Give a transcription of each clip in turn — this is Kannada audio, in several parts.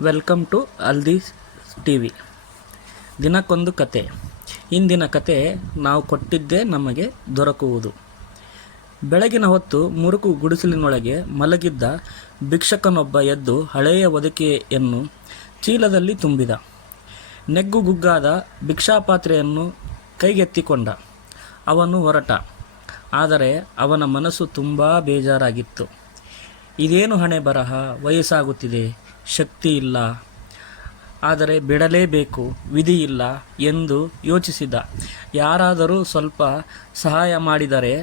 ವೆಲ್ಕಮ್ ಟು ಅಲ್ದಿ ಟಿ ವಿ ದಿನಕ್ಕೊಂದು ಕತೆ. ಇಂದಿನ ಕತೆ ನಾವು ಕೊಟ್ಟಿದ್ದೇ ನಮಗೆ ದೊರಕುವುದು. ಬೆಳಗಿನ ಹೊತ್ತು ಮುರುಕು ಗುಡಿಸಲಿನೊಳಗೆ ಮಲಗಿದ್ದ ಭಿಕ್ಷಕನೊಬ್ಬ ಎದ್ದು ಹಳೆಯ ಒದಕೆಯನ್ನು ಚೀಲದಲ್ಲಿ ತುಂಬಿದ. ನೆಗ್ಗುಗುಗ್ಗಾದ ಭಿಕ್ಷಾಪಾತ್ರೆಯನ್ನು ಕೈಗೆತ್ತಿಕೊಂಡ. ಅವನು ಹೊರಟ. ಆದರೆ ಅವನ ಮನಸ್ಸು ತುಂಬ ಬೇಜಾರಾಗಿತ್ತು. ಇದೇನು ಹಣೆ ಬರಹ ವಯಸ್ಸಾಗುತ್ತಿದೆ. ಶಕ್ತಿ ಇಲ್ಲ. ಆದರೆ ಬಿಡಲೇಬೇಕು, ವಿಧಿ ಇಲ್ಲ ಎಂದು ಯೋಚಿಸಿದ. ಯಾರಾದರೂ ಸ್ವಲ್ಪ ಸಹಾಯ ಮಾಡಿದರೆ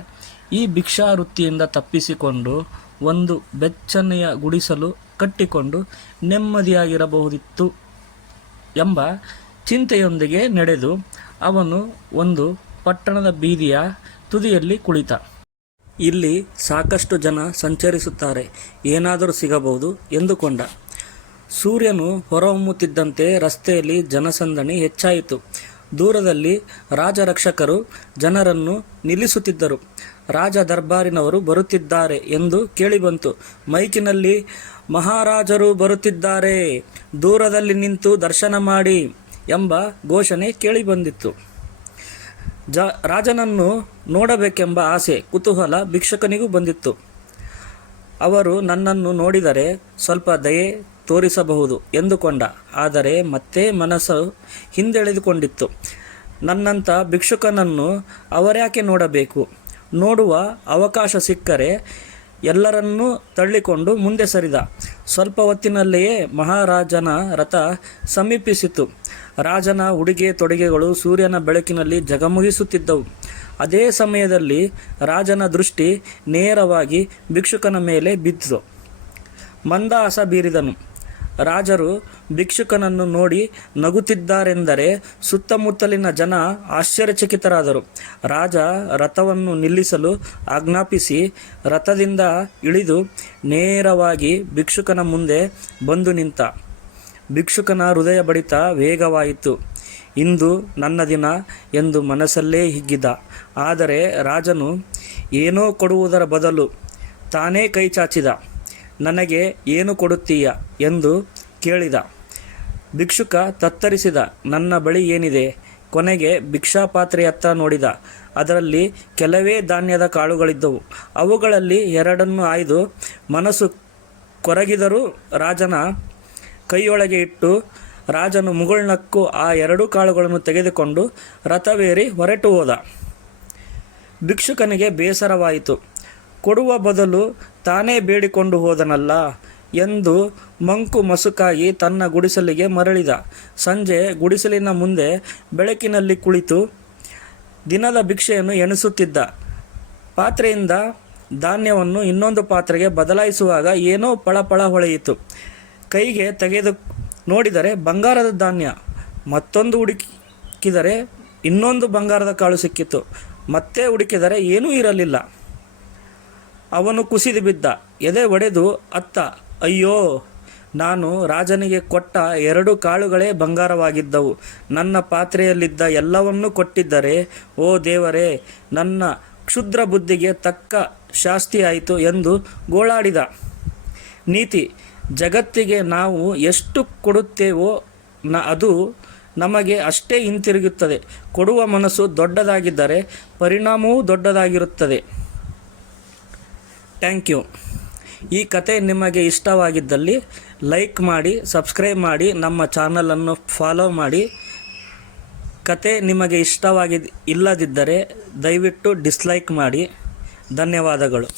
ಈ ಭಿಕ್ಷಾ ವೃತ್ತಿಯಿಂದ ತಪ್ಪಿಸಿಕೊಂಡು ಒಂದು ಬೆಚ್ಚನೆಯ ಗುಡಿಸಲು ಕಟ್ಟಿಕೊಂಡು ನೆಮ್ಮದಿಯಾಗಿರಬಹುದಿತ್ತು ಎಂಬ ಚಿಂತೆಯೊಂದಿಗೆ ನಡೆದು ಅವನು ಒಂದು ಪಟ್ಟಣದ ಬೀದಿಯ ತುದಿಯಲ್ಲಿ ಕುಳಿತ. ಇಲ್ಲಿ ಸಾಕಷ್ಟು ಜನ ಸಂಚರಿಸುತ್ತಾರೆ, ಏನಾದರೂ ಸಿಗಬಹುದು ಎಂದುಕೊಂಡ. ಸೂರ್ಯನು ಹೊರಹೊಮ್ಮುತ್ತಿದ್ದಂತೆ ರಸ್ತೆಯಲ್ಲಿ ಜನಸಂದಣಿ ಹೆಚ್ಚಾಯಿತು. ದೂರದಲ್ಲಿ ರಾಜರಕ್ಷಕರು ಜನರನ್ನು ನಿಲ್ಲಿಸುತ್ತಿದ್ದರು. ರಾಜ ದರ್ಬಾರಿನವರು ಬರುತ್ತಿದ್ದಾರೆ ಎಂದು ಕೇಳಿಬಂತು. ಮೈಕಿನಲ್ಲಿ, ಮಹಾರಾಜರು ಬರುತ್ತಿದ್ದಾರೆ, ದೂರದಲ್ಲಿ ನಿಂತು ದರ್ಶನ ಮಾಡಿ ಎಂಬ ಘೋಷಣೆ ಕೇಳಿಬಂದಿತ್ತು. ಜ, ರಾಜನನ್ನು ನೋಡಬೇಕೆಂಬ ಆಸೆ, ಕುತೂಹಲ ಭಿಕ್ಷಕನಿಗೂ ಬಂದಿತ್ತು. ಅವರು ನನ್ನನ್ನು ನೋಡಿದರೆ ಸ್ವಲ್ಪ ದಯೆ ತೋರಿಸಬಹುದು ಎಂದುಕೊಂಡ. ಆದರೆ ಮತ್ತೆ ಮನಸ್ಸು ಹಿಂದೆಳೆದುಕೊಂಡಿತ್ತು. ನನ್ನಂಥ ಭಿಕ್ಷುಕನನ್ನು ಅವರ್ಯಾಕೆ ನೋಡಬೇಕು? ನೋಡುವ ಅವಕಾಶ ಸಿಕ್ಕರೆ ಎಲ್ಲರನ್ನೂ ತಳ್ಳಿಕೊಂಡು ಮುಂದೆ ಸರಿದ. ಸ್ವಲ್ಪ ಹೊತ್ತಿನಲ್ಲಿಯೇ ಮಹಾರಾಜನ ರಥ ಸಮೀಪಿಸಿತು. ರಾಜನ ಉಡುಗೆ ತೊಡುಗೆಗಳು ಸೂರ್ಯನ ಬೆಳಕಿನಲ್ಲಿ ಜಗಮುಗಿಸುತ್ತಿದ್ದವು ಅದೇ ಸಮಯದಲ್ಲಿ ರಾಜನ ದೃಷ್ಟಿ ನೇರವಾಗಿ ಭಿಕ್ಷುಕನ ಮೇಲೆ ಬಿದ್ದಿತು. ಮಂದಹಾಸ ಬೀರಿದನು. ರಾಜರು ಭಿಕ್ಷುಕನನ್ನು ನೋಡಿ ನಗುತ್ತಿದ್ದಾರೆಂದರೆ ಸುತ್ತಮುತ್ತಲಿನ ಜನ ಆಶ್ಚರ್ಯಚಕಿತರಾದರು. ರಾಜ ರಥವನ್ನು ನಿಲ್ಲಿಸಲು ಆಜ್ಞಾಪಿಸಿ ರಥದಿಂದ ಇಳಿದು ನೇರವಾಗಿ ಭಿಕ್ಷುಕನ ಮುಂದೆ ಬಂದು ನಿಂತ. ಭಿಕ್ಷುಕನ ಹೃದಯ ಬಡಿತ ವೇಗವಾಯಿತು. ಇಂದು ನನ್ನ ದಿನ ಎಂದು ಮನಸ್ಸಲ್ಲೇ ಹಿಗ್ಗಿದ. ಆದರೆ ರಾಜನು ಏನೋ ಕೊಡುವುದರ ಬದಲು ತಾನೇ ಕೈ ಚಾಚಿದ. ನನಗೆ ಏನು ಕೊಡುತ್ತೀಯ ಎಂದು ಕೇಳಿದ. ಭಿಕ್ಷುಕ ತತ್ತರಿಸಿದ, ನನ್ನ ಬಳಿ ಏನಿದೆ? ಕೊನೆಗೆ ಭಿಕ್ಷಾಪಾತ್ರೆಯತ್ತ ನೋಡಿದ. ಅದರಲ್ಲಿ ಕೆಲವೇ ಧಾನ್ಯದ ಕಾಳುಗಳಿದ್ದವು. ಅವುಗಳಲ್ಲಿ ಎರಡನ್ನು ಆಯ್ದು ಮನಸ್ಸು ಕೊರಗಿದರೂ ರಾಜನ ಕೈಯೊಳಗೆ ಇಟ್ಟು, ರಾಜನು ಮುಗುಳ್ನಕ್ಕು ಆ ಎರಡು ಕಾಳುಗಳನ್ನು ತೆಗೆದುಕೊಂಡು ರಥವೇರಿ ಹೊರಟು ಹೋದ. ಭಿಕ್ಷುಕನಿಗೆ ಬೇಸರವಾಯಿತು. ಕೊಡುವ ಬದಲು ತಾನೇ ಬೇಡಿಕೊಂಡು ಹೋದನಲ್ಲ ಎಂದು ಮಂಕು ಮಸುಕಾಗಿ ತನ್ನ ಗುಡಿಸಲಿಗೆ ಮರಳಿದ. ಸಂಜೆ ಗುಡಿಸಲಿನ ಮುಂದೆ ಬೆಳಕಿನಲ್ಲಿ ಕುಳಿತು ದಿನದ ಭಿಕ್ಷೆಯನ್ನು ಎಣಿಸುತ್ತಿದ್ದ. ಪಾತ್ರೆಯಿಂದ ಧಾನ್ಯವನ್ನು ಇನ್ನೊಂದು ಪಾತ್ರೆಗೆ ಬದಲಾಯಿಸುವಾಗ ಏನೋ ಪಳಪಳ ಹೊಳೆಯಿತು. ಕೈಗೆ ತೆಗೆದು ನೋಡಿದರೆ ಬಂಗಾರದ ಧಾನ್ಯ, ಮತ್ತೊಂದು ಹುಡುಕಿದರೆ ಇನ್ನೊಂದು ಬಂಗಾರದ ಕಾಳು ಸಿಕ್ಕಿತು. ಮತ್ತೆ ಹುಡುಕಿದರೆ ಏನೂ ಇರಲಿಲ್ಲ. ಅವನು ಕುಸಿದು ಬಿದ್ದ. ಎದೆ ಒಡೆದು ಅತ್ತ, ಅಯ್ಯೋ, ನಾನು ರಾಜನಿಗೆ ಕೊಟ್ಟ ಎರಡು ಕಾಳುಗಳೇ ಬಂಗಾರವಾಗಿದ್ದವು. ನನ್ನ ಪಾತ್ರೆಯಲ್ಲಿದ್ದ ಎಲ್ಲವನ್ನೂ ಕೊಟ್ಟಿದ್ದರೆ, ಓ ದೇವರೇ, ನನ್ನ ಕ್ಷುದ್ರ ಬುದ್ಧಿಗೆ ತಕ್ಕ ಶಾಸ್ತಿಯಾಯಿತು ಎಂದು ಗೋಳಾಡಿದ. ನೀತಿ, ಜಗತ್ತಿಗೆ ನಾವು ಎಷ್ಟು ಕೊಡುತ್ತೇವೋ ನ, ಅದು ನಮಗೆ ಅಷ್ಟೇ ಹಿಂತಿರುಗುತ್ತದೆ. ಕೊಡುವ ಮನಸ್ಸು ದೊಡ್ಡದಾಗಿದ್ದರೆ ಪರಿಣಾಮವೂ ದೊಡ್ಡದಾಗಿರುತ್ತದೆ. Thank you. ಈ ಕತೆ ನಿಮಗೆ ಇಷ್ಟವಾಗಿದ್ದಲ್ಲಿ ಲೈಕ್ ಮಾಡಿ, ಸಬ್ಸ್ಕ್ರೈಬ್ ಮಾಡಿ, ನಮ್ಮ ಚಾನಲನ್ನು ಫಾಲೋ ಮಾಡಿ. ಕತೆ ನಿಮಗೆ ಇಷ್ಟವಾಗಿ ಇಲ್ಲದಿದ್ದರೆ ದಯವಿಟ್ಟು ಡಿಸ್ಲೈಕ್ ಮಾಡಿ. ಧನ್ಯವಾದಗಳು.